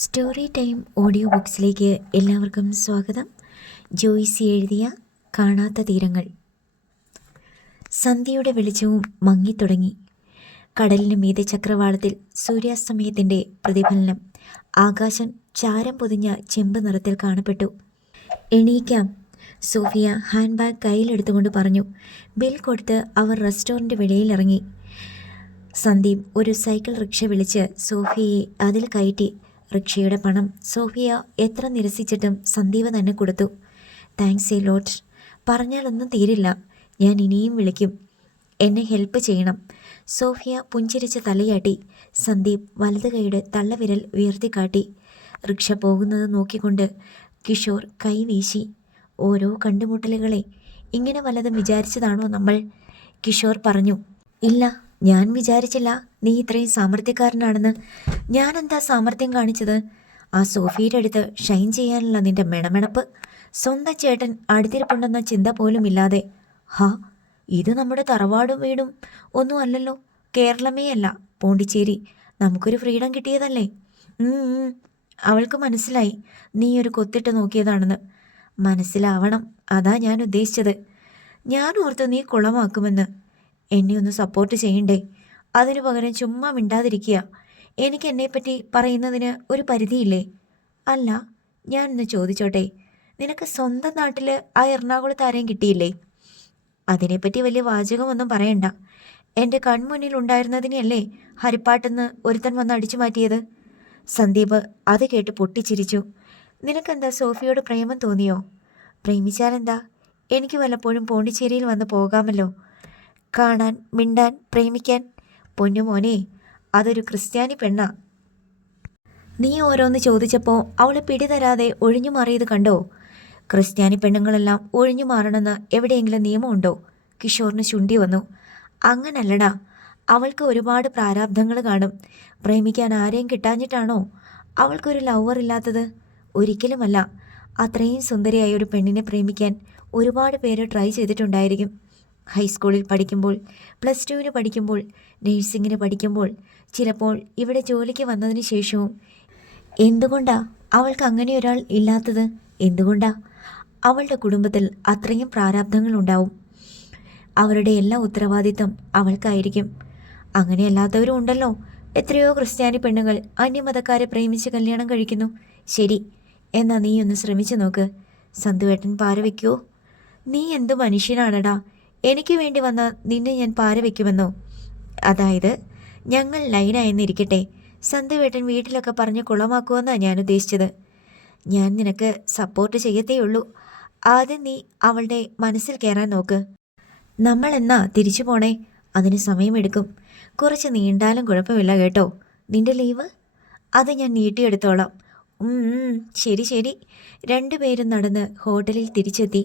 Story time audio ബുക്സിലേക്ക് എല്ലാവർക്കും സ്വാഗതം. ജോയ്സി എഴുതിയ കാണാത്ത തീരങ്ങൾ. സന്ധ്യയുടെ വെളിച്ചവും മങ്ങിത്തുടങ്ങി. കടലിന് മീതെ ചക്രവാളത്തിൽ സൂര്യാസ്തമയത്തിൻ്റെ പ്രതിഫലനം ആകാശം ചാരം പൊതിഞ്ഞ ചെമ്പ് നിറത്തിൽ കാണപ്പെട്ടു. എണീക്കാം, സോഫിയ ഹാൻഡ് ബാഗ് കയ്യിലെടുത്തുകൊണ്ട് പറഞ്ഞു. ബിൽ കൊടുത്ത് അവർ റെസ്റ്റോറൻറ്റ് വെളിയിലിറങ്ങി. സന്ദീപ് ഒരു സൈക്കിൾ റിക്ഷ വിളിച്ച് സോഫിയയെ അതിൽ കയറ്റി. റിക്ഷയുടെ പണം സോഫിയ എത്ര നിരസിച്ചിട്ടും സന്ദീപ് തന്നെ കൊടുത്തു. Thanks a lot. പറഞ്ഞാലൊന്നും തീരില്ല. ഞാൻ ഇനിയും വിളിക്കും. എന്നെ ഹെൽപ്പ് ചെയ്യണം. സോഫിയ പുഞ്ചിരിച്ച് തലയാട്ടി. സന്ദീപ് വലത് കൈയുടെ തള്ളവിരൽ ഉയർത്തിക്കാട്ടി. റിക്ഷ പോകുന്നത് നോക്കിക്കൊണ്ട് കിഷോർ കൈവീശി. ഓരോ കണ്ടുമുട്ടലുകളെ ഇങ്ങനെ വല്ലതും വിചാരിച്ചതാണോ നമ്മൾ? കിഷോർ പറഞ്ഞു. ഇല്ല, ഞാൻ വിചാരിച്ചില്ല നീ ഇത്രയും സാമർത്ഥ്യക്കാരനാണെന്ന്. ഞാനെന്താ സാമർത്ഥ്യം കാണിച്ചത്? ആ സോഫിയുടെ അടുത്ത് ഷൈൻ ചെയ്യാനുള്ള നിന്റെ മെണമെണപ്പ്. സ്വന്തം ചേട്ടൻ അടുത്തിരിപ്പുണ്ടെന്ന ചിന്ത പോലും ഇല്ലാതെ. ഹാ, ഇത് നമ്മുടെ തറവാടും വീടും ഒന്നും അല്ലല്ലോ. കേരളമേ അല്ല, പോണ്ടിച്ചേരി. നമുക്കൊരു ഫ്രീഡം കിട്ടിയതല്ലേ. അവൾക്ക് മനസ്സിലായി നീ ഒരു കൊത്തിട്ട് നോക്കിയതാണെന്ന്. മനസ്സിലാവണം, അതാ ഞാൻ ഉദ്ദേശിച്ചത്. ഞാൻ ഓർത്തു നീ കുളമാക്കുമെന്ന്. എന്നെ ഒന്ന് സപ്പോർട്ട് ചെയ്യണ്ടേ? അതിനു പകരം ചുമ്മാ മിണ്ടാതിരിക്കുക. എനിക്ക് എന്നെപ്പറ്റി പറയുന്നതിന് ഒരു പരിധിയില്ലേ? അല്ല, ഞാനൊന്ന് ചോദിച്ചോട്ടെ, നിനക്ക് സ്വന്തം നാട്ടിൽ ആ എറണാകുളത്ത് ആരെയും കിട്ടിയില്ലേ? അതിനെപ്പറ്റി വലിയ വാചകമൊന്നും പറയണ്ട. എൻ്റെ കൺമുന്നിൽ ഉണ്ടായിരുന്നതിനെയല്ലേ ഹരിപ്പാട്ടെന്ന് ഒരുത്തൻ വന്ന് അടിച്ചു മാറ്റിയത്. സന്ദീപ് അത് കേട്ട് പൊട്ടിച്ചിരിച്ചു. നിനക്കെന്താ സോഫിയോട് പ്രേമം തോന്നിയോ? പ്രേമിച്ചാലെന്താ? എനിക്ക് വല്ലപ്പോഴും പോണ്ടിച്ചേരിയിൽ വന്ന് പോകാമല്ലോ. കാണാൻ, മിണ്ടാൻ, പ്രേമിക്കാൻ. പൊന്നുമോനെ, അതൊരു ക്രിസ്ത്യാനി പെണ്ണാ. നീ ഓരോന്ന് ചോദിച്ചപ്പോൾ അവൾ പിടിതരാതെ ഒഴിഞ്ഞു മാറിയത് കണ്ടോ? ക്രിസ്ത്യാനി പെണ്ണുങ്ങളെല്ലാം ഒഴിഞ്ഞു മാറണമെന്ന് എവിടെയെങ്കിലും നിയമമുണ്ടോ? കിഷോറിന് ചുണ്ടി വന്നു. അങ്ങനല്ലടാ, അവൾക്ക് ഒരുപാട് പ്രാരാബ്ധങ്ങൾ കാണും. പ്രേമിക്കാൻ ആരെയും കിട്ടാഞ്ഞിട്ടാണോ അവൾക്കൊരു ലവർ ഇല്ലാത്തത്? ഒരിക്കലുമല്ല. അത്രയും സുന്ദരിയായ ഒരു പെണ്ണിനെ പ്രേമിക്കാൻ ഒരുപാട് പേര് ട്രൈ ചെയ്തിട്ടുണ്ടായിരിക്കും. ഹൈസ്കൂളിൽ പഠിക്കുമ്പോൾ, പ്ലസ് ടുവിന് പഠിക്കുമ്പോൾ, നേഴ്സിങ്ങിന് പഠിക്കുമ്പോൾ, ചിലപ്പോൾ ഇവിടെ ജോലിക്ക് വന്നതിന് ശേഷവും. എന്തുകൊണ്ടാ അവൾക്ക് അങ്ങനെ ഒരാൾ ഇല്ലാത്തത്? എന്തുകൊണ്ടാ? അവളുടെ കുടുംബത്തിൽ അത്രയും പ്രാരാബ്ധങ്ങളുണ്ടാവും. അവരുടെ എല്ലാ ഉത്തരവാദിത്തം അവൾക്കായിരിക്കും. അങ്ങനെയല്ലാത്തവരും ഉണ്ടല്ലോ. എത്രയോ ക്രിസ്ത്യാനി പെണ്ണുങ്ങൾ അന്യമതക്കാരെ പ്രേമിച്ച് കല്യാണം കഴിക്കുന്നു. ശരി, എന്നാ നീ ഒന്ന് ശ്രമിച്ചു നോക്ക്. സന്തുവേട്ടൻ പാര വയ്ക്കുമോ? നീ എന്തു മനുഷ്യനാണടാ? എനിക്ക് വേണ്ടി വന്ന നിന്നെ ഞാൻ പാര വയ്ക്കുമെന്നോ? അതായത് ഞങ്ങൾ ലൈനായെന്നിരിക്കട്ടെ, സന്തുവേട്ടൻ വീട്ടിലൊക്കെ പറഞ്ഞ് കുളമാക്കുമെന്നാണ് ഞാൻ ഉദ്ദേശിച്ചത്. ഞാൻ നിനക്ക് സപ്പോർട്ട് ചെയ്യത്തേയുള്ളൂ. ആദ്യം നീ അവളുടെ മനസ്സിൽ കയറാൻ നോക്ക്. നമ്മൾ എന്നാ തിരിച്ചു പോണേ? അതിന് സമയമെടുക്കും. കുറച്ച് നീണ്ടാലും കുഴപ്പമില്ല കേട്ടോ. നിന്റെ ലീവ് അത് ഞാൻ നീട്ടിയെടുത്തോളാം. ശരി ശരി. രണ്ടുപേരും നടന്ന് ഹോട്ടലിൽ തിരിച്ചെത്തി.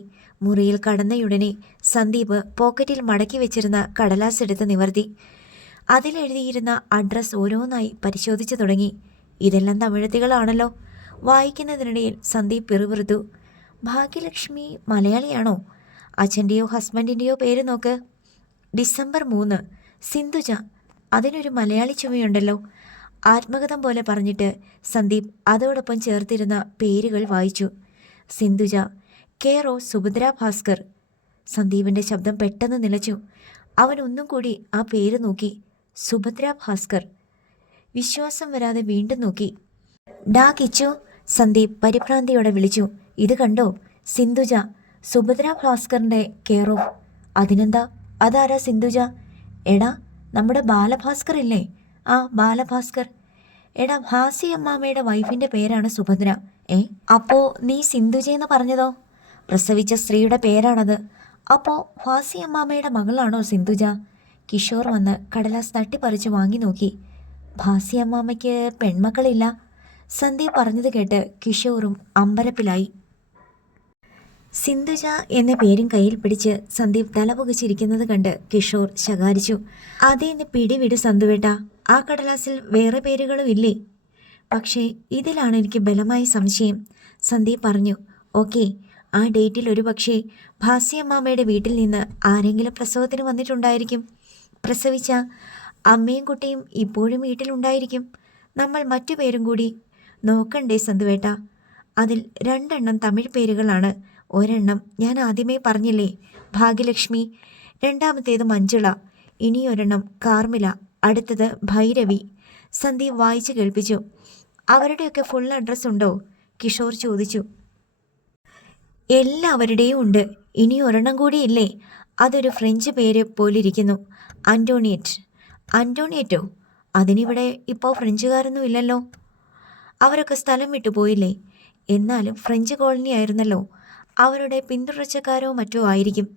മുറിയിൽ കടന്നയുടനെ സന്ദീപ് പോക്കറ്റിൽ മടക്കി വെച്ചിരുന്ന കടലാസ് എടുത്ത് നിവർത്തി. അതിലെഴുതിയിരുന്ന അഡ്രസ്സ് ഓരോന്നായി പരിശോധിച്ചു തുടങ്ങി. ഇതെല്ലാം തമിഴത്തികളാണല്ലോ. വായിക്കുന്നതിനിടയിൽ സന്ദീപ് പിറുപിറുത്തു. ഭാഗ്യലക്ഷ്മി മലയാളിയാണോ? അച്ഛൻ്റെയോ ഹസ്ബൻഡിൻ്റെയോ പേര് നോക്ക്. ഡിസംബർ 3, സിന്ധുജ. അതിനൊരു മലയാളി ചുമയുണ്ടല്ലോ. ആത്മകഥം പോലെ പറഞ്ഞിട്ട് സന്ദീപ് അതോടൊപ്പം ചേർത്തിരുന്ന പേരുകൾ വായിച്ചു. Sindhuja, care of Subhadra Bhaskar. സന്ദീപിൻ്റെ ശബ്ദം പെട്ടെന്ന് നിലച്ചു. അവൻ ഒന്നും കൂടി ആ പേര് നോക്കി. സുഭദ്ര ഭാസ്കർ. വിശ്വാസം വരാതെ വീണ്ടും നോക്കി. ഡാ കിച്ചു, സന്ദീപ് പരിഭ്രാന്തിയോടെ വിളിച്ചു. ഇത് കണ്ടോ? സിന്ധുജ, സുഭദ്ര ഭാസ്കറിൻ്റെ കെയർ ഓഫ്. അതിനെന്താ? അതാരാ സിന്ധുജ? എടാ, നമ്മുടെ ബാലഭാസ്കർ ഇല്ലേ? ആ, ബാലഭാസ്കർ. എടാ, ഭാസി അമ്മാമ്മയുടെ വൈഫിൻ്റെ പേരാണ് സുഭദ്ര. അപ്പോൾ നീ സിന്ധുജയെന്ന് പറഞ്ഞതോ? പ്രസവിച്ച സ്ത്രീയുടെ പേരാണത്. അപ്പോൾ ഭാസി അമ്മാമ്മയുടെ മകളാണോ സിന്ധുജ? കിഷോർ വന്ന് കടലാസ് തട്ടിപ്പറിച്ച് വാങ്ങി നോക്കി. ഭാസി അമ്മാമ്മയ്ക്ക് പെൺമക്കളില്ല. സന്ധ്യ പറഞ്ഞത് കേട്ട് കിഷോറും അമ്പരപ്പിലായി. സിന്ധുജ എന്ന പേരും കയ്യിൽ പിടിച്ച് സന്ദീപ് തലപുകച്ചിരിക്കുന്നത് കണ്ട് കിഷോർ ശകാരിച്ചു. അതേന്ന് പിടിവിട് സന്തുവേട്ട. ആ കടലാസിൽ വേറെ പേരുകളും ഇല്ലേ? പക്ഷേ ഇതിലാണ് എനിക്ക് ബലമായ സംശയം, സന്ദീപ് പറഞ്ഞു. ഓക്കെ, ആ ഡേറ്റിൽ ഒരു പക്ഷേ ഭാസ്യമ്മാമ്മയുടെ വീട്ടിൽ നിന്ന് ആരെങ്കിലും പ്രസവത്തിന് വന്നിട്ടുണ്ടായിരിക്കും. പ്രസവിച്ച അമ്മയും കുട്ടിയും ഇപ്പോഴും വീട്ടിലുണ്ടായിരിക്കും. നമ്മൾ മറ്റു പേരും കൂടി നോക്കണ്ടേ സന്തുവേട്ട, അതിൽ 2 തമിഴ് പേരുകളാണ്. ഒരെണ്ണം ഞാൻ ആദ്യമേ പറഞ്ഞില്ലേ, ഭാഗ്യലക്ഷ്മി. രണ്ടാമത്തേത് മഞ്ജുള. ഇനിയൊരെണ്ണം കാർമില. അടുത്തത് ഭൈരവി. സന്ദീപ് വായിച്ചു കേൾപ്പിച്ചു. അവരുടെയൊക്കെ ഫുൾ അഡ്രസ്സ് ഉണ്ടോ? കിഷോർ ചോദിച്ചു. എല്ലാവരുടെയും ഉണ്ട്. ഇനി ഒരെണ്ണം കൂടിയില്ലേ? അതൊരു ഫ്രഞ്ച് പേര് പോലിരിക്കുന്നു. അന്റോണിയറ്റ്. അന്റോണിയറ്റോ? അതിനിവിടെ ഇപ്പോൾ ഫ്രഞ്ചുകാരൊന്നും ഇല്ലല്ലോ. അവരൊക്കെ സ്ഥലം വിട്ടു പോയില്ലേ? എന്നാലും ഫ്രഞ്ച് കോളനി ആയിരുന്നല്ലോ. അവരുടെ പിന്തുടർച്ചക്കാരോ മറ്റോ ആയിരിക്കും.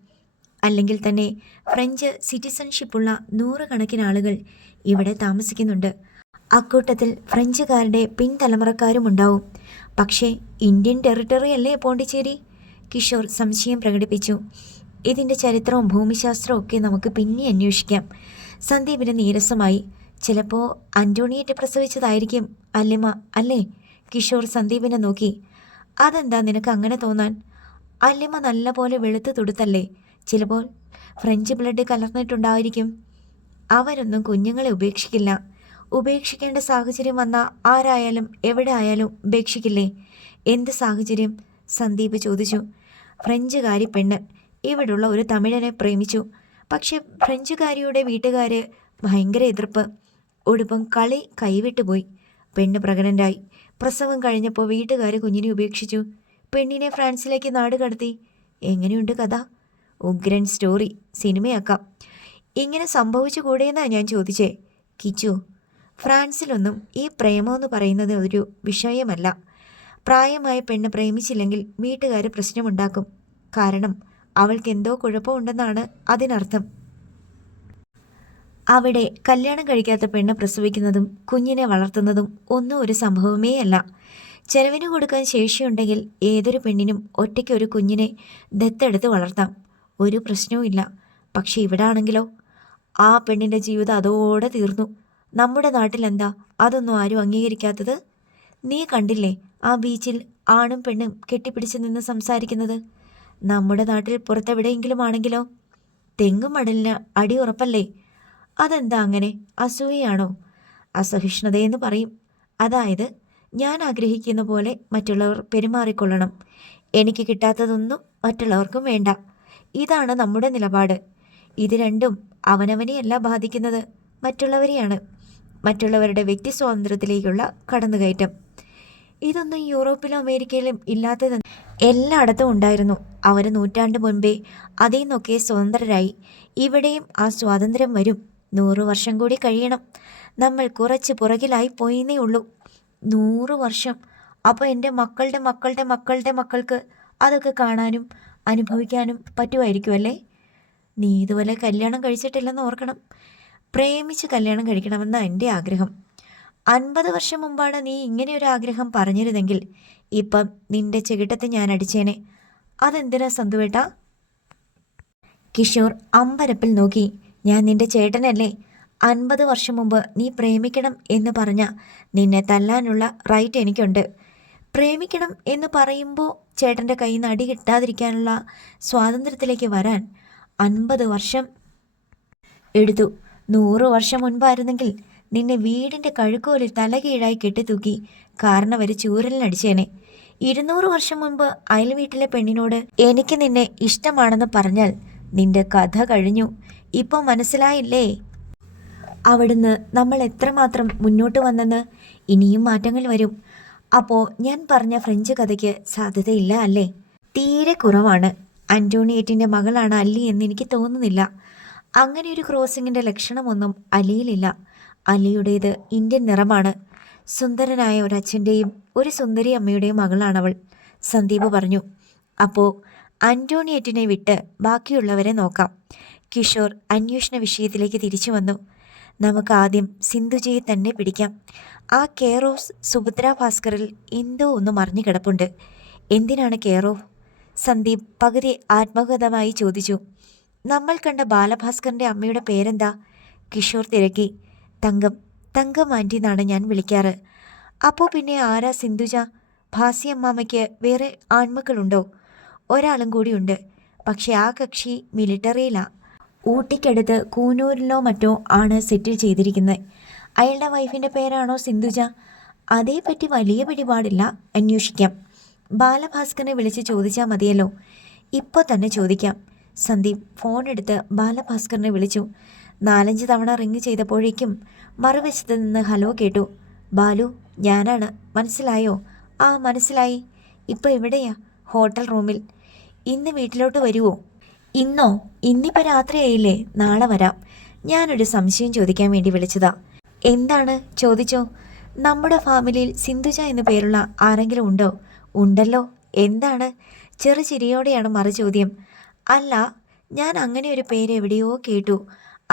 അല്ലെങ്കിൽ തന്നെ ഫ്രഞ്ച് സിറ്റിസൺഷിപ്പുള്ള 100 കണക്കിന് ആളുകൾ ഇവിടെ താമസിക്കുന്നുണ്ട്. അക്കൂട്ടത്തിൽ ഫ്രഞ്ചുകാരുടെ പിൻതലമുറക്കാരും ഉണ്ടാവും. പക്ഷേ ഇന്ത്യൻ ടെറിട്ടറി അല്ലേ പോണ്ടിച്ചേരി? കിഷോർ സംശയം പ്രകടിപ്പിച്ചു. ഇതിൻ്റെ ചരിത്രവും ഭൂമിശാസ്ത്രവും ഒക്കെ നമുക്ക് പിന്നെ അന്വേഷിക്കാം. സന്ദീപിന് നീരസമായി. ചിലപ്പോൾ അന്റോണിയേറ്റ് പ്രസവിച്ചതായിരിക്കും അല്ലിമ, അല്ലേ? കിഷോർ സന്ദീപിനെ നോക്കി. അതെന്താ നിനക്ക് അങ്ങനെ തോന്നാൻ? അല്ലിമ നല്ല പോലെ വെളുത്തു തുടുത്തല്ലേ? ചിലപ്പോൾ ഫ്രഞ്ച് ബ്ലഡ് കലർന്നിട്ടുണ്ടായിരിക്കും. അവരൊന്നും കുഞ്ഞുങ്ങളെ ഉപേക്ഷിക്കില്ല. ഉപേക്ഷിക്കേണ്ട സാഹചര്യം വന്നാൽ ആരായാലും എവിടെ ആയാലും ഉപേക്ഷിക്കില്ലേ? എന്ത് സാഹചര്യം? സന്ദീപ് ചോദിച്ചു. ഫ്രഞ്ചുകാരി പെണ്ണ് ഇവിടുള്ള ഒരു തമിഴനെ പ്രേമിച്ചു. പക്ഷെ ഫ്രഞ്ചുകാരിയുടെ വീട്ടുകാർ ഭയങ്കര എതിർപ്പ്. ഒടുപ്പം കളി കൈവിട്ടുപോയി. പെണ്ണ് പ്രഗ്നൻ്റായി. പ്രസവം കഴിഞ്ഞപ്പോൾ വീട്ടുകാർ കുഞ്ഞിനെ ഉപേക്ഷിച്ചു. പെണ്ണിനെ ഫ്രാൻസിലേക്ക് നാട് കടത്തി. എങ്ങനെയുണ്ട് കഥ? ഉഗ്രൻ സ്റ്റോറി. സിനിമയാക്കാം. ഇങ്ങനെ സംഭവിച്ചു കൂടെയെന്നാണ് ഞാൻ ചോദിച്ചേ. കിച്ചു, ഫ്രാൻസിലൊന്നും ഈ പ്രേമമെന്ന് പറയുന്നത് ഒരു വിഷയമല്ല. പ്രായമായ പെണ്ണ് പ്രേമിച്ചില്ലെങ്കിൽ വീട്ടുകാർ പ്രശ്നമുണ്ടാക്കും. കാരണം അവൾക്ക് എന്തോ കുഴപ്പമുണ്ടെന്നാണ് അതിനർത്ഥം. അവിടെ കല്യാണം കഴിക്കാത്ത പെണ്ണ് പ്രസവിക്കുന്നതും കുഞ്ഞിനെ വളർത്തുന്നതും ഒന്നും ഒരു സംഭവമേ അല്ല. ചെലവിന് കൊടുക്കാൻ ശേഷിയുണ്ടെങ്കിൽ ഏതൊരു പെണ്ണിനും ഒറ്റയ്ക്ക് ഒരു കുഞ്ഞിനെ ദത്തെടുത്ത് വളർത്താം. ഒരു പ്രശ്നവും ഇല്ല. പക്ഷെ ഇവിടെ ആണെങ്കിലോ, ആ പെണ്ണിൻ്റെ ജീവിതം അതോടെ തീർന്നു. നമ്മുടെ നാട്ടിലെന്താ അതൊന്നും ആരും അംഗീകരിക്കാത്തത്? നീ കണ്ടില്ലേ ആ ബീച്ചിൽ ആണും പെണ്ണും കെട്ടിപ്പിടിച്ച് നിന്ന് സംസാരിക്കുന്നത്? നമ്മുടെ നാട്ടിൽ പുറത്തെവിടെയെങ്കിലും ആണെങ്കിലോ? തെങ്ങും മടലിന് അടി ഉറപ്പല്ലേ? അതെന്താ അങ്ങനെ? അസൂയയാണോ? അസഹിഷ്ണുതയെന്ന് പറയും. അതായത് ഞാൻ ആഗ്രഹിക്കുന്ന പോലെ മറ്റുള്ളവർ പെരുമാറിക്കൊള്ളണം. എനിക്ക് കിട്ടാത്തതൊന്നും മറ്റുള്ളവർക്കും വേണ്ട. ഇതാണ് നമ്മുടെ നിലപാട്. ഇത് രണ്ടും അവനവനെയല്ല ബാധിക്കുന്നത്, മറ്റുള്ളവരെയാണ്. മറ്റുള്ളവരുടെ വ്യക്തി സ്വാതന്ത്ര്യത്തിലേക്കുള്ള കടന്നുകയറ്റം. ഇതൊന്നും യൂറോപ്പിലും അമേരിക്കയിലും ഇല്ലാത്തത് എല്ലായിടത്തും ഉണ്ടായിരുന്നു. അവർ നൂറ്റാണ്ട് മുൻപേ അതിൽ നിന്നൊക്കെ സ്വതന്ത്രരായി. ഇവിടെയും ആ സ്വാതന്ത്ര്യം വരും. 100 വർഷം കൂടി കഴിയണം. നമ്മൾ കുറച്ച് പുറകിലായി പോയിന്നേ ഉള്ളൂ. 100 വർഷം. അപ്പോൾ എൻ്റെ മക്കളുടെ മക്കളുടെ മക്കളുടെ മക്കൾക്ക് അതൊക്കെ കാണാനും അനുഭവിക്കാനും പറ്റുമായിരിക്കും അല്ലേ? നീ ഇതുപോലെ കല്യാണം കഴിച്ചിട്ടില്ലെന്ന് ഓർക്കണം. പ്രേമിച്ച് കല്യാണം കഴിക്കണമെന്നാണ് എൻ്റെ ആഗ്രഹം. 50 വർഷം മുമ്പാണ് നീ ഇങ്ങനെയൊരു ആഗ്രഹം പറഞ്ഞിരുന്നെങ്കിൽ ഇപ്പം നിന്റെ ചെകിട്ടത്തെ ഞാൻ അടിച്ചേനെ. അതെന്തിനാ സന്തുവേട്ട? കിഷോർ അമ്പരപ്പിൽ നോക്കി. ഞാൻ നിന്റെ ചേട്ടനല്ലേ? 50 വർഷം മുമ്പ് നീ പ്രേമിക്കണം എന്ന് പറഞ്ഞ നിന്നെ തല്ലാനുള്ള റൈറ്റ് എനിക്കുണ്ട്. പ്രേമിക്കണം എന്ന് പറയുമ്പോൾ ചേട്ടൻ്റെ കയ്യിൽ നിന്ന് അടി കിട്ടാതിരിക്കാനുള്ള സ്വാതന്ത്ര്യത്തിലേക്ക് വരാൻ 50 വർഷം എടുത്തു. 100 വർഷം മുൻപായിരുന്നെങ്കിൽ നിന്നെ വീടിൻ്റെ കഴുക്കോലിൽ തലകീഴായി കെട്ടിത്തൂക്കി കാരണവർ ചൂരലിനടിച്ചേനെ. 200 വർഷം മുൻപ് അയൽ വീട്ടിലെ പെണ്ണിനോട് എനിക്ക് നിന്നെ ഇഷ്ടമാണെന്ന് പറഞ്ഞാൽ നിന്റെ കഥ കഴിഞ്ഞു. ഇപ്പോൾ മനസ്സിലായില്ലേ അവിടുന്ന് നമ്മൾ എത്രമാത്രം മുന്നോട്ട് വന്നെന്ന്? ഇനിയും മാറ്റങ്ങൾ വരും. അപ്പോൾ ഞാൻ പറഞ്ഞ ഫ്രഞ്ച് കഥയ്ക്ക് സാധ്യതയില്ല അല്ലേ? തീരെ കുറവാണ്. അന്റോണിയേറ്റിൻ്റെ മകളാണ് അല്ലി എന്ന് എനിക്ക് തോന്നുന്നില്ല. അങ്ങനെ ഒരു ക്രോസിങ്ങിൻ്റെ ലക്ഷണമൊന്നും അലിയിലില്ല. അലിയുടേത് ഇന്ത്യൻ നിറമാണ്. സുന്ദരനായ ഒരച്ഛൻ്റെയും ഒരു സുന്ദരി അമ്മയുടെയും മകളാണവൾ, സന്ദീപ് പറഞ്ഞു. അപ്പോൾ അന്റോണിയേറ്റിനെ വിട്ട് ബാക്കിയുള്ളവരെ നോക്കാം. കിഷോർ അന്വേഷണ വിഷയത്തിലേക്ക് തിരിച്ചു വന്നു. നമുക്ക് ആദ്യം സിന്ധുജയെ തന്നെ പിടിക്കാം. ആ കെയർ ഓഫ് സുഭദ്ര ഭാസ്കറിൽ എന്തോ ഒന്ന് മറിഞ്ഞു കിടപ്പുണ്ട്. എന്തിനാണ് കെയർ ഓഫ്? സന്ദീപ് പകുതി ആത്മഗതമായി ചോദിച്ചു. നമ്മൾ കണ്ട ബാലഭാസ്കറിൻ്റെ അമ്മയുടെ പേരെന്താ? കിഷോർ തിരക്കി. തങ്കം. തങ്കം ആൻറ്റി എന്നാണ് ഞാൻ വിളിക്കാറ്. അപ്പോൾ പിന്നെ ആരാ സിന്ധുജ? ഭാസിയമ്മാമ്മയ്ക്ക് വേറെ ആൺമക്കളുണ്ടോ? ഒരാളും കൂടിയുണ്ട്. പക്ഷെ ആ കക്ഷി മിലിറ്ററിയിലാണ്. ഊട്ടിക്കടുത്ത് കൂനൂരിലോ മറ്റോ ആണ് സെറ്റിൽ ചെയ്തിരിക്കുന്നത്. അയാളുടെ വൈഫിൻ്റെ പേരാണോ സിന്ധുജ? അതേപ്പറ്റി വലിയ പിടിപാടില്ല, അന്വേഷിക്കാം. ബാലഭാസ്കറിനെ വിളിച്ച് ചോദിച്ചാൽ മതിയല്ലോ. ഇപ്പോൾ തന്നെ ചോദിക്കാം. സന്ദീപ് ഫോൺ എടുത്ത് ബാലഭാസ്കറിനെ വിളിച്ചു. 4-5 തവണ റിങ് ചെയ്തപ്പോഴേക്കും മറുവശത്ത് നിന്ന് ഹലോ കേട്ടു. ബാലു, ഞാനാണ്. മനസ്സിലായോ? ആ, മനസ്സിലായി. ഇപ്പോൾ എവിടെയാ? ഹോട്ടൽ റൂമിൽ. ഇന്ന് വീട്ടിലോട്ട് വരുമോ? ഇന്നോ? ഇന്നിപ്പോൾ രാത്രിയായില്ലേ? നാളെ വരാം. ഞാനൊരു സംശയം ചോദിക്കാൻ വേണ്ടി വിളിച്ചതാ. എന്താണ്? ചോദിച്ചോ. നമ്മുടെ ഫാമിലിയിൽ സിന്ധുജ എന്നു പേരുള്ള ആരെങ്കിലും ഉണ്ടോ? ഉണ്ടല്ലോ. എന്താണ്? ചെറുചിരിയോടെയാണ് മറുചോദ്യം. അല്ല, ഞാൻ അങ്ങനെ ഒരു പേര് എവിടെയോ കേട്ടു.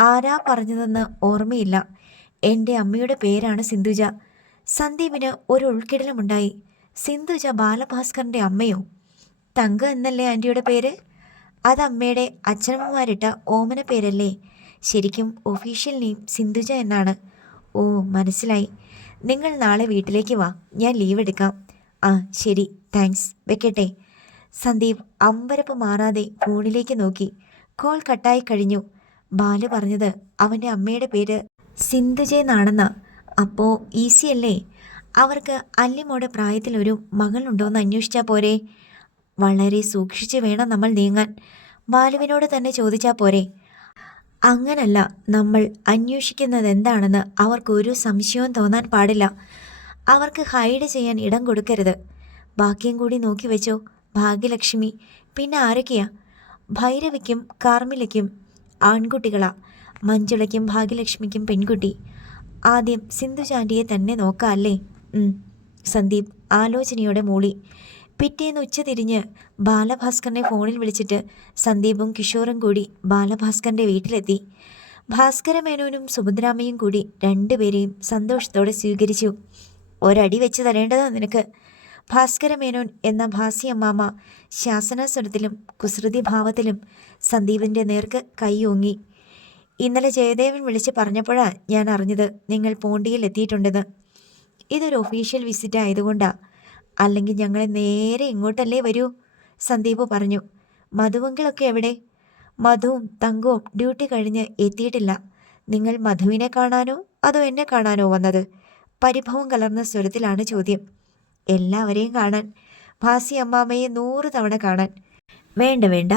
ആരാ പറഞ്ഞതെന്ന് ഓർമ്മയില്ല. എൻ്റെ അമ്മയുടെ പേരാണ് സിന്ധുജ. സന്ദീപിന് ഒരു ഉൾക്കിടലമുണ്ടായി. സിന്ധുജ ബാലഭാസ്കറിൻ്റെ അമ്മയോ? തങ്ക എന്നല്ലേ ആൻറ്റിയുടെ പേര്? അത് അമ്മയുടെ അച്ഛനമ്മമാരിട്ട ഓമന പേരല്ലേ? ശരിക്കും ഒഫീഷ്യൽ നെയിം സിന്ധുജ എന്നാണ്. ഓ, മനസ്സിലായി. നിങ്ങൾ നാളെ വീട്ടിലേക്ക് വാ, ഞാൻ ലീവ് എടുക്കാം. ആ, ശരി, താങ്ക്സ്. വെക്കട്ടെ. സന്ദീപ് അമ്പരപ്പ് മാറാതെ ഫോണിലേക്ക് നോക്കി. കോൾ കട്ടായി കഴിഞ്ഞു. ബാലു പറഞ്ഞത് അവൻ്റെ അമ്മയുടെ പേര് സിന്ധുജയെന്നാണെന്നാ. അപ്പോൾ ഈസിയല്ലേ? അവർക്ക് അല്ലിമോടെ പ്രായത്തിലൊരു മകളുണ്ടോയെന്ന് അന്വേഷിച്ചാൽ പോരെ? വളരെ സൂക്ഷിച്ച് വേണം നമ്മൾ നീങ്ങാൻ. ബാലുവിനോട് തന്നെ ചോദിച്ചാൽ പോരെ? അങ്ങനല്ല, നമ്മൾ അന്വേഷിക്കുന്നത് എന്താണെന്ന് അവർക്കൊരു സംശയവും തോന്നാൻ പാടില്ല. അവർക്ക് ഹൈഡ് ചെയ്യാൻ ഇടം കൊടുക്കരുത്. ബാക്കിയും കൂടി നോക്കി വെച്ചോ. ഭാഗ്യലക്ഷ്മി, പിന്നെ ആരൊക്കെയാ? ഭൈരവിക്കും കാർമിലയ്ക്കും ആൺകുട്ടികളാ. മഞ്ജുളയ്ക്കും ഭാഗ്യലക്ഷ്മിക്കും പെൺകുട്ടി. ആദ്യം സിന്ധുജാൻറ്റിയെ തന്നെ നോക്കാം അല്ലേ? സന്ദീപ് ആലോചനയോടെ മൂളി. പിറ്റേന്ന് ഉച്ചതിരിഞ്ഞ് ബാലഭാസ്കറിനെ ഫോണിൽ വിളിച്ചിട്ട് സന്ദീപും കിഷോറും കൂടി ബാലഭാസ്കറിൻ്റെ വീട്ടിലെത്തി. ഭാസ്കരമേനോനും സുഭദ്രാമ്മയും കൂടി രണ്ടുപേരെയും സന്തോഷത്തോടെ സ്വീകരിച്ചു. ഒരടി വെച്ച് തരേണ്ടതാ നിനക്ക്. ഭാസ്കരമേനോൻ എന്ന ഭാസിയമ്മാമ ശാസനാസ്വരത്തിലും കുസൃതി ഭാവത്തിലും സന്ദീപിൻ്റെ നേർക്ക് കൈയോങ്ങി. ഇന്നലെ ജയദേവൻ വിളിച്ച് പറഞ്ഞപ്പോഴാണ് ഞാൻ അറിഞ്ഞത് നിങ്ങൾ പോണ്ടിയിൽ എത്തിയിട്ടുണ്ടെന്ന്. ഇതൊരു ഒഫീഷ്യൽ വിസിറ്റ് ആയതുകൊണ്ടാ, അല്ലെങ്കിൽ ഞങ്ങൾ നേരെ ഇങ്ങോട്ടല്ലേ വരൂ, സന്ദീപ് പറഞ്ഞു. മധുവങ്കിളൊക്കെ എവിടെ? മധുവും തങ്കവും ഡ്യൂട്ടി കഴിഞ്ഞ് എത്തിയിട്ടില്ല. നിങ്ങൾ മധുവിനെ കാണാനോ അതോ എന്നെ കാണാനോ വന്നത്? പരിഭവം കലർന്ന സ്വരത്തിലാണ് ചോദ്യം. എല്ലാവരെയും കാണാൻ. ഭാസി അമ്മാമ്മയെ 100 തവണ കാണാൻ. വേണ്ട വേണ്ട,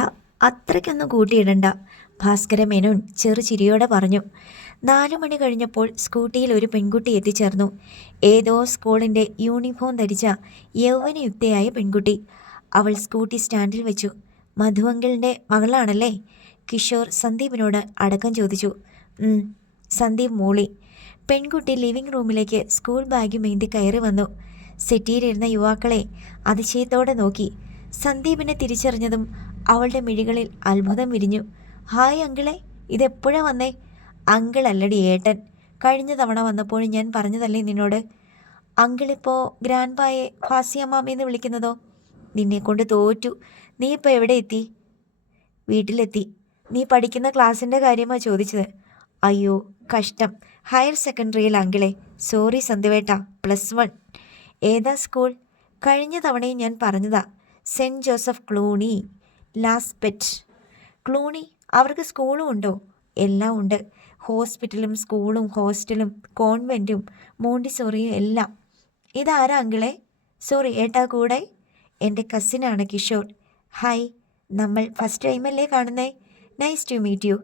അത്രയ്ക്കൊന്നും കൂട്ടിയിടണ്ട, ഭാസ്കരമേനോൻ ചെറുചിരിയോടെ പറഞ്ഞു. 4 മണി കഴിഞ്ഞപ്പോൾ സ്കൂട്ടിയിൽ ഒരു പെൺകുട്ടി എത്തിച്ചേർന്നു. ഏതോ സ്കൂളിൻ്റെ യൂണിഫോം ധരിച്ച യൗവനയുക്തയായ പെൺകുട്ടി. അവൾ സ്കൂട്ടി സ്റ്റാൻഡിൽ വെച്ചു. മധുവങ്കിളിൻ്റെ മകളാണല്ലേ? കിഷോർ സന്ദീപിനോട് അടക്കം ചോദിച്ചു. സന്ദീപ് മൂളി. പെൺകുട്ടി ലിവിംഗ് റൂമിലേക്ക് സ്കൂൾ ബാഗുമേന്തി കയറി വന്നു. സെറ്റിയിലിരുന്ന യുവാക്കളെ അതിശയത്തോടെ നോക്കി. സന്ദീപിനെ തിരിച്ചറിഞ്ഞതും അവളുടെ മിഴികളിൽ അത്ഭുതം വിരിഞ്ഞു. ഹായ് അങ്കിളെ, ഇതെപ്പോഴാ വന്നേ? അങ്കിളല്ലടി, ഏട്ടൻ. കഴിഞ്ഞ തവണ വന്നപ്പോഴും ഞാൻ പറഞ്ഞതല്ലേ നിന്നോട്. അങ്കിളിപ്പോൾ ഗ്രാൻഡ് പായെ ഭാസിയമ്മാമെന്ന് വിളിക്കുന്നതോ? നിന്നെക്കൊണ്ട് തോറ്റു. നീ ഇപ്പോൾ എവിടെ എത്തി? വീട്ടിലെത്തി. നീ പഠിക്കുന്ന ക്ലാസ്സിൻ്റെ കാര്യമാണ് ചോദിച്ചത്. അയ്യോ കഷ്ടം, ഹയർ സെക്കൻഡറിയിൽ അങ്കിളെ. സോറി സന്ധ്യവേട്ട, +1. ഏതാ സ്കൂൾ? കഴിഞ്ഞ തവണയും ഞാൻ പറഞ്ഞതാ, സെൻറ്റ് ജോസഫ് ക്ലൂണി ലാസ്പെറ്റ്. ക്ലൂണി? അവർക്ക് സ്കൂളും ഉണ്ടോ? എല്ലാം ഉണ്ട്. ഹോസ്പിറ്റലും സ്കൂളും ഹോസ്റ്റലും കോൺവെൻറ്റും മോണ്ടിസോറിയും എല്ലാം. ഇതാരാ അങ്കിളെ? സോറി ഏട്ടാ, കൂടെ എൻ്റെ കസിനാണ് കിഷോർ. ഹായ്, നമ്മൾ ഫസ്റ്റ് ടൈമല്ലേ കാണുന്നേ? Nice to meet you.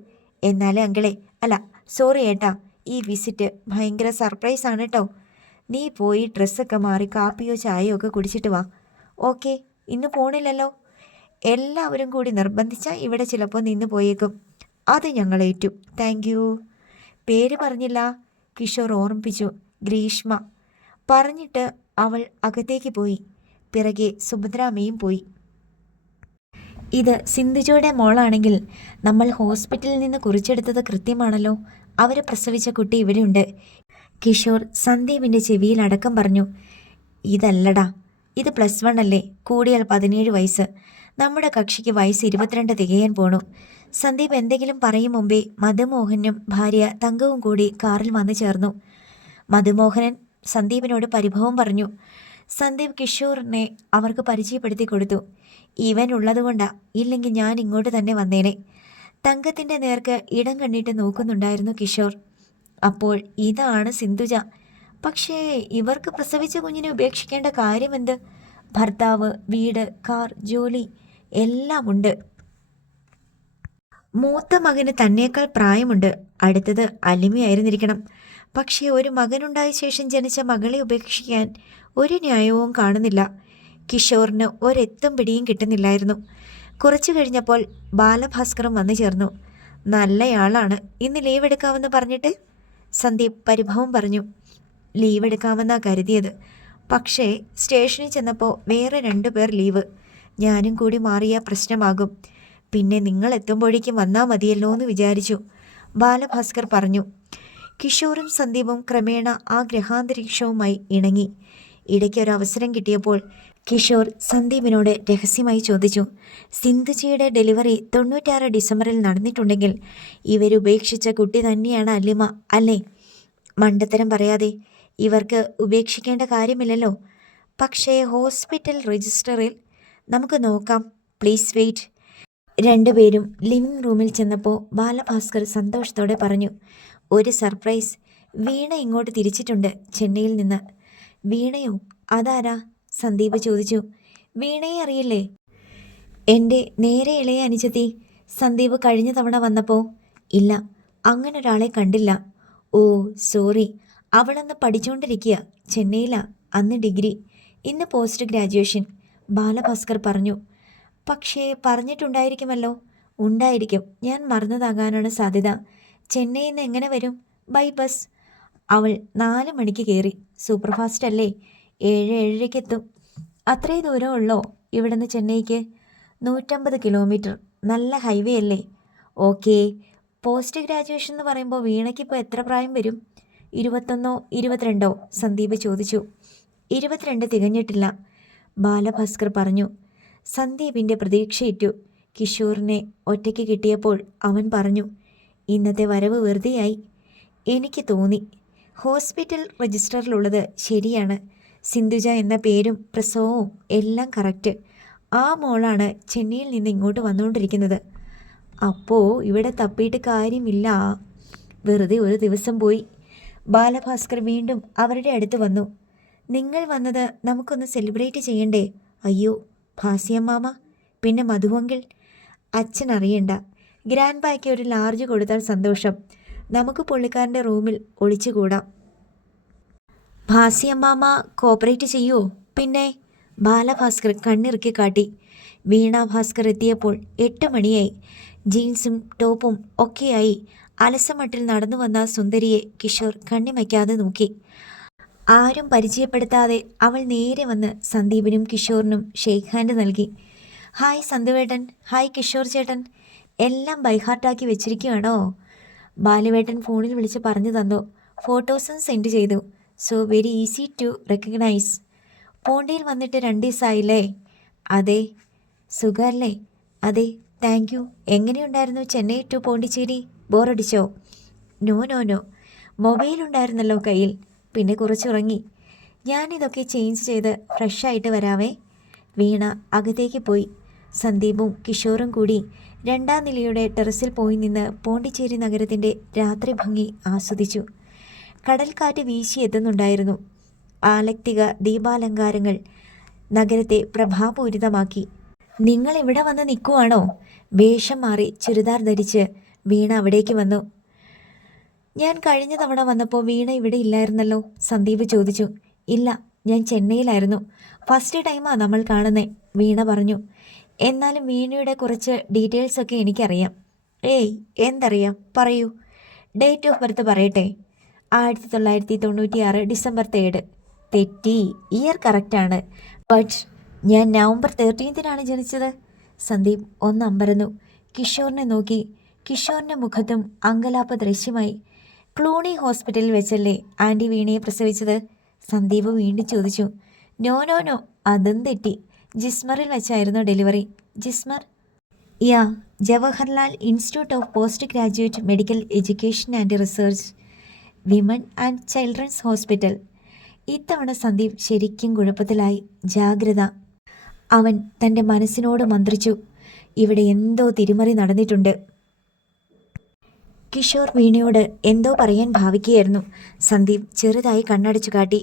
എന്നാലേ അങ്കിളെ, അല്ല സോറി ഏട്ടാ, ഈ വിസിറ്റ് ഭയങ്കര സർപ്രൈസാണ് കേട്ടോ. നീ പോയി ഡ്രസ്സൊക്കെ മാറി കാപ്പിയോ ചായയോ ഒക്കെ കുടിച്ചിട്ട് വാ. ഓക്കെ, ഇന്ന് പോണില്ലല്ലോ. എല്ലാവരും കൂടി നിർബന്ധിച്ചാൽ ഇവിടെ ചിലപ്പോൾ നിന്ന് പോയേക്കും. അത് ഞങ്ങളേറ്റു. Thank you. പേര് പറഞ്ഞില്ല, കിഷോർ ഓർമ്മിപ്പിച്ചു. ഗ്രീഷ്മ. പറഞ്ഞിട്ട് അവൾ അകത്തേക്ക് പോയി. പിറകെ സുഭദ്രാമ്മയും പോയി. ഇത് സിന്ധുജയുടെ മോളാണെങ്കിൽ നമ്മൾ ഹോസ്പിറ്റലിൽ നിന്ന് കുറിച്ചെടുത്തത് കൃത്യമാണല്ലോ. അവർ പ്രസവിച്ച കുട്ടി ഇവിടെയുണ്ട്. കിഷോർ സന്ദീപിൻ്റെ ചെവിയിൽ അടക്കം പറഞ്ഞു. ഇതല്ലടാ, ഇത് +1 അല്ലേ, കൂടിയാൽ 17 വയസ്സ്. നമ്മുടെ കക്ഷിക്ക് വയസ്സ് 22 തികയാൻ പോണു. സന്ദീപ് എന്തെങ്കിലും പറയും മുമ്പേ മധുമോഹനും ഭാര്യ തങ്കവും കൂടി കാറിൽ വന്നു ചേർന്നു. മധുമോഹനൻ സന്ദീപിനോട് പരിഭവം പറഞ്ഞു. സന്ദീപ് കിഷോറിനെ അവർക്ക് പരിചയപ്പെടുത്തി കൊടുത്തു. ഇവൻ ഉള്ളതുകൊണ്ടാ, ഇല്ലെങ്കിൽ ഞാൻ ഇങ്ങോട്ട് തന്നെ വന്നേനെ. തങ്കത്തിൻ്റെ നേർക്ക് ഇടം കണ്ണിട്ട് നോക്കുന്നുണ്ടായിരുന്നു കിഷോർ. അപ്പോൾ ഇതാണ് സിന്ധുജ. പക്ഷേ ഇവർക്ക് പ്രസവിച്ച കുഞ്ഞിനെ ഉപേക്ഷിക്കേണ്ട കാര്യമെന്ത്? ഭർത്താവ്, വീട്, കാർ, ജോലി എല്ലാം ഉണ്ട്. മൂത്ത മകന് തന്നേക്കാൾ പ്രായമുണ്ട്. അടുത്തത് അലിമയായിരുന്നിരിക്കണം. പക്ഷേ ഒരു മകനുണ്ടായ ശേഷം ജനിച്ച മകളെ ഉപേക്ഷിക്കാൻ ഒരു ന്യായവും കാണുന്നില്ല. കിഷോറിന് ഒരെത്തും പിടിയും കിട്ടുന്നില്ലായിരുന്നു. കുറച്ചു കഴിഞ്ഞപ്പോൾ ബാലഭാസ്കറും വന്നു ചേർന്നു. നല്ലയാളാണ് ഇന്ന് ലീവ് എടുക്കാമെന്ന് പറഞ്ഞിട്ട്, സന്ദീപ് പരിഭവം പറഞ്ഞു. ലീവ് എടുക്കാമെന്നാ കരുതിയത്. പക്ഷേ സ്റ്റേഷനിൽ ചെന്നപ്പോൾ വേറെ 2 പേർ ലീവ്. ഞാനും കൂടി മാറിയാൽ പ്രശ്നമാകും. പിന്നെ നിങ്ങൾ എത്തുമ്പോഴേക്കും വന്നാൽ മതിയല്ലോ എന്ന് വിചാരിച്ചു, ബാലഭാസ്കർ പറഞ്ഞു. കിഷോറും സന്ദീപും ക്രമേണ ആ ഗ്രഹാന്തരീക്ഷവുമായി ഇണങ്ങി. ഇടയ്ക്കൊരവസരം കിട്ടിയപ്പോൾ കിഷോർ സന്ദീപിനോട് രഹസ്യമായി ചോദിച്ചു, സിന്ധുജിയുടെ ഡെലിവറി 96 ഡിസംബറിൽ നടന്നിട്ടുണ്ടെങ്കിൽ ഇവരുപേക്ഷിച്ച കുട്ടി തന്നെയാണ് അല്ലിമ അല്ലേ? മണ്ടത്തരം പറയാതെ. ഇവർക്ക് ഉപേക്ഷിക്കേണ്ട കാര്യമില്ലല്ലോ. പക്ഷേ ഹോസ്പിറ്റൽ രജിസ്റ്ററിൽ നമുക്ക് നോക്കാം. Please wait. 2 പേരും ലിവിംഗ് റൂമിൽ ചെന്നപ്പോൾ ബാലഭാസ്കർ സന്തോഷത്തോടെ പറഞ്ഞു, ഒരു സർപ്രൈസ്. വീണ ഇങ്ങോട്ട് തിരിച്ചിട്ടുണ്ട് ചെന്നൈയിൽ നിന്ന്. വീണയോ? അതാരാ? സന്ദീപ് ചോദിച്ചു. വീണയെ അറിയില്ലേ? എൻ്റെ നേരെ ഇളയ അനുജത്തി. സന്ദീപ് കഴിഞ്ഞ തവണ വന്നപ്പോൾ. ഇല്ല, അങ്ങനൊരാളെ കണ്ടില്ല. ഓ സോറി. അവളന്ന് പഠിച്ചുകൊണ്ടിരിക്കുക. ചെന്നൈയിലാ. അന്ന് ഡിഗ്രി, ഇന്ന് പോസ്റ്റ് ഗ്രാജുവേഷൻ, ബാലഭാസ്കർ പറഞ്ഞു. പക്ഷേ പറഞ്ഞിട്ടുണ്ടായിരിക്കുമല്ലോ. ഉണ്ടായിരിക്കും, ഞാൻ മറന്നതാകാനാണ് സാധ്യത. ചെന്നൈയിൽ നിന്ന് എങ്ങനെ വരും? By bus. അവൾ 4 മണിക്ക് കയറി. സൂപ്പർഫാസ്റ്റ് അല്ലേ? 7-7:30 എത്തും. അത്രേ ദൂരമുള്ളോ ഇവിടുന്ന് ചെന്നൈക്ക്? 150 കിലോമീറ്റർ. നല്ല ഹൈവേ അല്ലേ? ഓക്കേ. പോസ്റ്റ് ഗ്രാജുവേഷൻ എന്ന് പറയുമ്പോൾ വീണയ്ക്കിപ്പോൾ എത്ര പ്രായം വരും? 21 22? സന്ദീപ് ചോദിച്ചു. 22 തികഞ്ഞിട്ടില്ല, ബാലഭാസ്കർ പറഞ്ഞു. സന്ദീപിൻ്റെ പ്രതീക്ഷയിട്ടു. കിഷോറിനെ ഒറ്റയ്ക്ക് കിട്ടിയപ്പോൾ അവൻ പറഞ്ഞു, ഇന്നത്തെ വരവ് വെറുതെയായി. എനിക്ക് തോന്നി. ഹോസ്പിറ്റൽ രജിസ്റ്ററിലുള്ളത് ശരിയാണ്. സിന്ധുജ എന്ന പേരും പ്രസവവും എല്ലാം കറക്റ്റ്. ആ മോളാണ് ചെന്നൈയിൽ നിന്ന് ഇങ്ങോട്ട് വന്നുകൊണ്ടിരിക്കുന്നത്. അപ്പോൾ ഇവിടെ തപ്പിയിട്ട് കാര്യമില്ല. വെറുതെ ഒരു ദിവസം പോയി. ബാലഭാസ്കർ വീണ്ടും അവരുടെ അടുത്ത് വന്നു. നിങ്ങൾ വന്നത് നമുക്കൊന്ന് സെലിബ്രേറ്റ് ചെയ്യണ്ടേ? അയ്യോ, ഭാസ്യമ്മാമ, പിന്നെ മധുവങ്കിൾ. അച്ഛൻ അറിയണ്ട. ഗ്രാൻഡ് പായ്ക്ക് ഒരു ലാർജ് കൊടുത്താൽ സന്തോഷം. നമുക്ക് പുള്ളിക്കാരൻ്റെ റൂമിൽ ഒളിച്ചുകൂടാം. ഭാസ്യമ്മാമ കോപ്പറേറ്റ് ചെയ്യുമോ? പിന്നെ. ബാലഭാസ്കർ കണ്ണിറുക്കി കാട്ടി. വീണ ഭാസ്കർ എത്തിയപ്പോൾ 8 മണിയായി. ജീൻസും ടോപ്പും ഒക്കെയായി അലസമട്ടിൽ നടന്നു വന്ന സുന്ദരിയെ കിഷോർ കണ്ണിമയ്ക്കാതെ നോക്കി. ആരും പരിചയപ്പെടുത്താതെ അവൾ നേരെ വന്ന് സന്ദീപിനും കിഷോറിനും ഷേക്ക് ഹാൻഡ് നൽകി. ഹായ് സന്ദീപേട്ടൻ. ഹായ് കിഷോർ ചേട്ടൻ. എല്ലാം ബൈഹാർട്ടാക്കി വെച്ചിരിക്കുകയാണോ? ബാലുവേട്ടൻ ഫോണിൽ വിളിച്ച് പറഞ്ഞു തന്നു. ഫോട്ടോസും സെൻഡ് ചെയ്തു. So very easy to recognise. പോണ്ടിയിൽ വന്നിട്ട് 2 ദിവസമായില്ലേ? അതെ. സുഖമല്ലേ? അതെ, താങ്ക് യു. എങ്ങനെയുണ്ടായിരുന്നു ചെന്നൈ ടു പോണ്ടിച്ചേരി? ബോറടിച്ചോ? No no no. മൊബൈലുണ്ടായിരുന്നല്ലോ കയ്യിൽ, പിന്നെ കുറച്ചുറങ്ങി. ഞാനിതൊക്കെ ചേഞ്ച് ചെയ്ത് ഫ്രഷായിട്ട് വരാവേ. വീണ അകത്തേക്ക് പോയി. സന്ദീപും കിഷോറും കൂടി 2ാം നിലയുടെ ടെറസിൽ പോയി നിന്ന് പോണ്ടിച്ചേരി നഗരത്തിൻ്റെ രാത്രി ഭംഗി ആസ്വദിച്ചു. കടൽക്കാറ്റ് വീശിയെത്തുന്നുണ്ടായിരുന്നു. ആലക്തിക ദീപാലങ്കാരങ്ങൾ നഗരത്തെ പ്രഭാപൂരിതമാക്കി. നിങ്ങൾ ഇവിടെ വന്ന് നിൽക്കുവാണോ? വേഷം മാറി ചുരിദാർ ധരിച്ച് വീണ അവിടേക്ക് വന്നു. ഞാൻ കഴിഞ്ഞ തവണ വന്നപ്പോൾ വീണ ഇവിടെ ഇല്ലായിരുന്നല്ലോ, സന്ദീപ് ചോദിച്ചു. ഇല്ല, ഞാൻ ചെന്നൈയിലായിരുന്നു. ഫസ്റ്റ് ടൈമാണ് നമ്മൾ കാണുന്നത്, വീണ പറഞ്ഞു. എന്നാലും വീണയുടെ കുറച്ച് ഡീറ്റെയിൽസൊക്കെ എനിക്കറിയാം. ഏയ്, എന്തറിയാം? പറയൂ. ഡേറ്റ് ഓഫ് ബർത്ത് പറയട്ടെ. 1996 ഡിസംബർ 3. തെറ്റി, ഇയർ കറക്റ്റാണ്. ബട്ട് ഞാൻ നവംബർ 13 ജനിച്ചത്. സന്ദീപ് ഒന്ന് അമ്പരന്നു. കിഷോറിനെ നോക്കി. കിഷോറിൻ്റെ മുഖത്തും അങ്കലാപ്പ് ദൃശ്യമായി. ക്ലൂണി ഹോസ്പിറ്റലിൽ വെച്ചല്ലേ ആൻറ്റി വീണയെ പ്രസവിച്ചത്? സന്ദീപ് വീണ്ടും ചോദിച്ചു. നോ നോ നോ, അതും തെറ്റി. ജിസ്മറിൽ വെച്ചായിരുന്നു ഡെലിവറി. ജിസ്മർ? Yeah, Jawaharlal institute of post graduate medical education and research, women and children's hospital. ഇത്തവണ സന്ദീപ് ശരിക്കും കുഴപ്പത്തിലായി. ജാഗ്രത. അവൻ തൻ്റെ മനസ്സിനോട് മന്ത്രിച്ചു. ഇവിടെ എന്തോ തിരിമറി നടന്നിട്ടുണ്ട്. കിഷോർ വീണയോട് എന്തോ പറയാൻ ഭാവിക്കുകയായിരുന്നു. സന്ദീപ് ചെറുതായി കണ്ണടച്ചു കാട്ടി.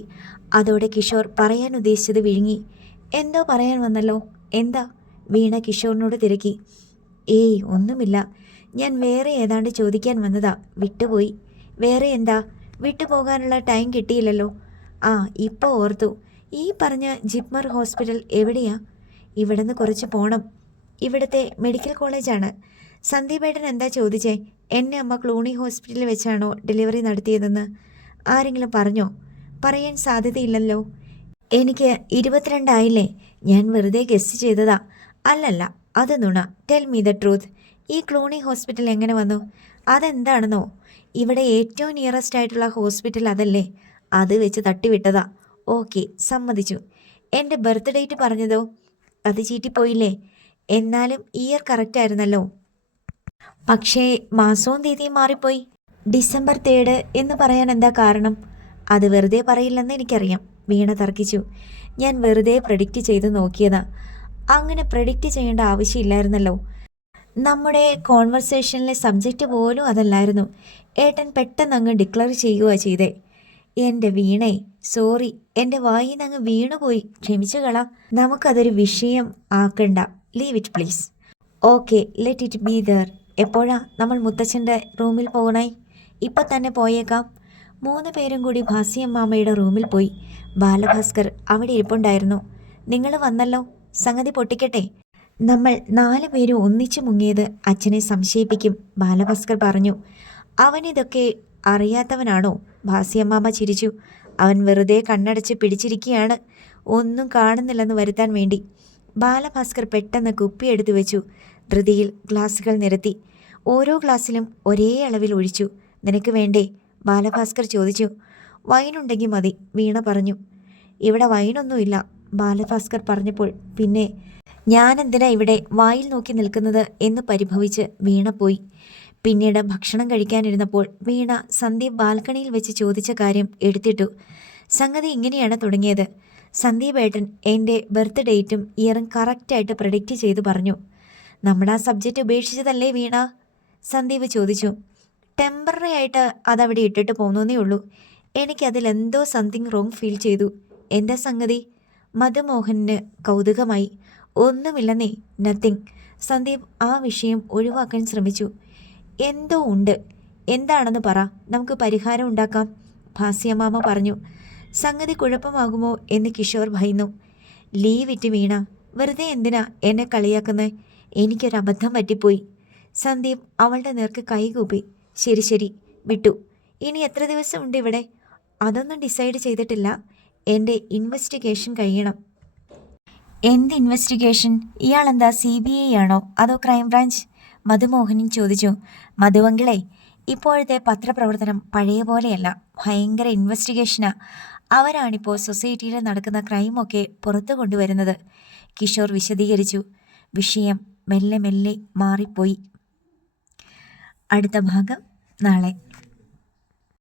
അതോടെ കിഷോർ പറയാൻ ഉദ്ദേശിച്ചത് വിഴുങ്ങി. എന്തോ പറയാൻ വന്നല്ലോ, എന്താ? വീണ കിഷോറിനോട് തിരക്കി. ഏയ് ഒന്നുമില്ല, ഞാൻ വേറെ ഏതാണ്ട് ചോദിക്കാൻ വന്നതാ, വിട്ടുപോയി. വേറെ എന്താ? വിട്ടുപോകാനുള്ള ടൈം കിട്ടിയില്ലല്ലോ. ആ, ഇപ്പോൾ ഓർത്തു. ഈ പറഞ്ഞ ജിപ്മർ ഹോസ്പിറ്റൽ എവിടെയാ? ഇവിടുന്ന് കുറച്ച് പോണം. ഇവിടുത്തെ മെഡിക്കൽ കോളേജാണ്. സന്ദീപേട്ടൻ എന്താ ചോദിച്ചേ? എന്നെ അമ്മ ക്ലൂണി ഹോസ്പിറ്റലിൽ വെച്ചാണോ ഡെലിവറി നടത്തിയതെന്ന് ആരെങ്കിലും പറഞ്ഞോ? പറയാൻ സാധ്യതയില്ലല്ലോ. എനിക്ക് 22 ആയില്ലേ? ഞാൻ വെറുതെ ഗസ് ചെയ്തതാ. അല്ലല്ല, അത് നുണ. Tell me the truth. ഈ ക്ലൂണി ഹോസ്പിറ്റൽ എങ്ങനെ വന്നു? അതെന്താണെന്നോ, ഇവിടെ ഏറ്റവും നിയറസ്റ്റ് ആയിട്ടുള്ള ഹോസ്പിറ്റൽ അതല്ലേ, അത് വെച്ച് തട്ടിവിട്ടതാ. ഓക്കെ, സമ്മതിച്ചു. എൻ്റെ ബർത്ത് ഡേറ്റ് പറഞ്ഞതോ? അത് ചീറ്റിപ്പോയില്ലേ? എന്നാലും ഇയർ കറക്റ്റ് ആയിരുന്നല്ലോ. പക്ഷേ മാസവും തീയതിയും മാറിപ്പോയി. ഡിസംബർ 3 എന്ന് പറയാൻ എന്താ കാരണം? അത് വെറുതെ പറയില്ലെന്ന് എനിക്കറിയാം, വീണ തർക്കിച്ചു. ഞാൻ വെറുതെ പ്രഡിക്റ്റ് ചെയ്ത് നോക്കിയതാ. അങ്ങനെ പ്രഡിക്റ്റ് ചെയ്യേണ്ട ആവശ്യമില്ലായിരുന്നല്ലോ. നമ്മുടെ കോൺവെർസേഷനിലെ സബ്ജക്റ്റ് പോലും അതല്ലായിരുന്നു. ഏട്ടൻ പെട്ടെന്ന് അങ്ങ് ഡിക്ലെയർ ചെയ്യുക ചെയ്തേ. എൻ്റെ വീണേ, സോറി, എൻ്റെ വായിൽ നിന്ന് അങ്ങ് വീണുപോയി, ക്ഷമിച്ചു കളാം. നമുക്കതൊരു വിഷയം ആക്കണ്ട. Leave it please. Okay, let it be there. എപ്പോഴാ നമ്മൾ മുത്തച്ഛൻ്റെ റൂമിൽ പോകണേ? ഇപ്പം തന്നെ പോയേക്കാം. 3 പേരും കൂടി ഭാസിയമ്മാമ്മയുടെ റൂമിൽ പോയി. ബാലഭാസ്കർ അവിടെ ഇരിപ്പുണ്ടായിരുന്നു. നിങ്ങൾ വന്നല്ലോ, സംഗതി പൊട്ടിക്കട്ടെ. നമ്മൾ 4 പേരും ഒന്നിച്ചു മുങ്ങിയത് അച്ഛനെ സംശയിപ്പിക്കും, ബാലഭാസ്കർ പറഞ്ഞു. അവനിതൊക്കെ അറിയാത്തവനാണോ? ഭാസിയമ്മാമ്മ ചിരിച്ചു. അവൻ വെറുതെ കണ്ണടച്ച് പിടിച്ചിരിക്കുകയാണ്, ഒന്നും കാണുന്നില്ലെന്ന് വരുത്താൻ വേണ്ടി. ബാലഭാസ്കർ പെട്ടെന്ന് കുപ്പിയെടുത്തു വെച്ചു. ധൃതിയിൽ ഗ്ലാസുകൾ നിരത്തി. ഓരോ ഗ്ലാസ്സിലും ഒരേ അളവിൽ ഒഴിച്ചു. നിനക്ക് വേണ്ടേ? ബാലഭാസ്കർ ചോദിച്ചു. വൈനുണ്ടെങ്കിൽ മതി, വീണ പറഞ്ഞു. ഇവിടെ വൈനൊന്നുമില്ല, ബാലഭാസ്കർ പറഞ്ഞപ്പോൾ പിന്നെ ഞാനെന്തിനാ ഇവിടെ വായിൽ നോക്കി നിൽക്കുന്നത് എന്ന് പരിഭവിച്ച് വീണ പോയി. പിന്നീട് ഭക്ഷണം കഴിക്കാനിരുന്നപ്പോൾ വീണ സന്ദീപ് ബാൽക്കണിയിൽ വെച്ച് ചോദിച്ച കാര്യം എടുത്തിട്ടു. സംഗതി ഇങ്ങനെയാണ് തുടങ്ങിയത്. സന്ദീപ് ഏട്ടൻ എൻ്റെ ബർത്ത് ഡേറ്റും ഇയറും കറക്റ്റായിട്ട് പ്രഡിക്റ്റ് ചെയ്തു പറഞ്ഞു. നമ്മുടെ ആ സബ്ജക്റ്റ് ഉപേക്ഷിച്ചതല്ലേ വീണ? സന്ദീപ് ചോദിച്ചു. ടെമ്പററി ആയിട്ട് അതവിടെ ഇട്ടിട്ട് പോകുന്നേ ഉള്ളൂ. എനിക്കതിലെന്തോ സംതിങ് റോങ് ഫീൽ ചെയ്തു. എന്താ സംഗതി? മധുമോഹന് കൗതുകമായി. ഒന്നുമില്ലെന്നേ, നത്തിങ്. സന്ദീപ് ആ വിഷയം ഒഴിവാക്കാൻ ശ്രമിച്ചു. എന്തോ ഉണ്ട്, എന്താണെന്ന് പറ, നമുക്ക് പരിഹാരം ഉണ്ടാക്കാം, ഭാസിയമ്മാമ്മ പറഞ്ഞു. സംഗതി കുഴപ്പമാകുമോ എന്ന് കിഷോർ ഭയന്നു. ലീവ് ഇറ്റ് വീണ, വെറുതെ എന്തിനാ എന്നെ കളിയാക്കുന്നത്? എനിക്കൊരബദ്ധം പറ്റിപ്പോയി. സന്ദീപ് അവളുടെ നേർക്ക് കൈകൂപ്പി. ശരി ശരി, വിട്ടു. ഇനി എത്ര ദിവസം ഉണ്ട് ഇവിടെ? അതൊന്നും ഡിസൈഡ് ചെയ്തിട്ടില്ല. എൻ്റെ ഇൻവെസ്റ്റിഗേഷൻ കഴിയണം. എന്ത് ഇൻവെസ്റ്റിഗേഷൻ? ഇയാളെന്താ CBI ആണോ അതോ ക്രൈംബ്രാഞ്ച്? മധുമോഹനൻ ചോദിച്ചു. മധുവങ്കിളെ, ഇപ്പോഴത്തെ പത്രപ്രവർത്തനം പഴയ പോലെയല്ല, ഭയങ്കര ഇൻവെസ്റ്റിഗേഷനാ. അവരാണിപ്പോൾ സൊസൈറ്റിയിൽ നടക്കുന്ന ക്രൈമൊക്കെ പുറത്തു കൊണ്ടുവരുന്നത്, കിഷോർ വിശദീകരിച്ചു. വിഷയം മെല്ലെ മെല്ലെ മാറിപ്പോയി. അടുത്ത ഭാഗം നാളെ.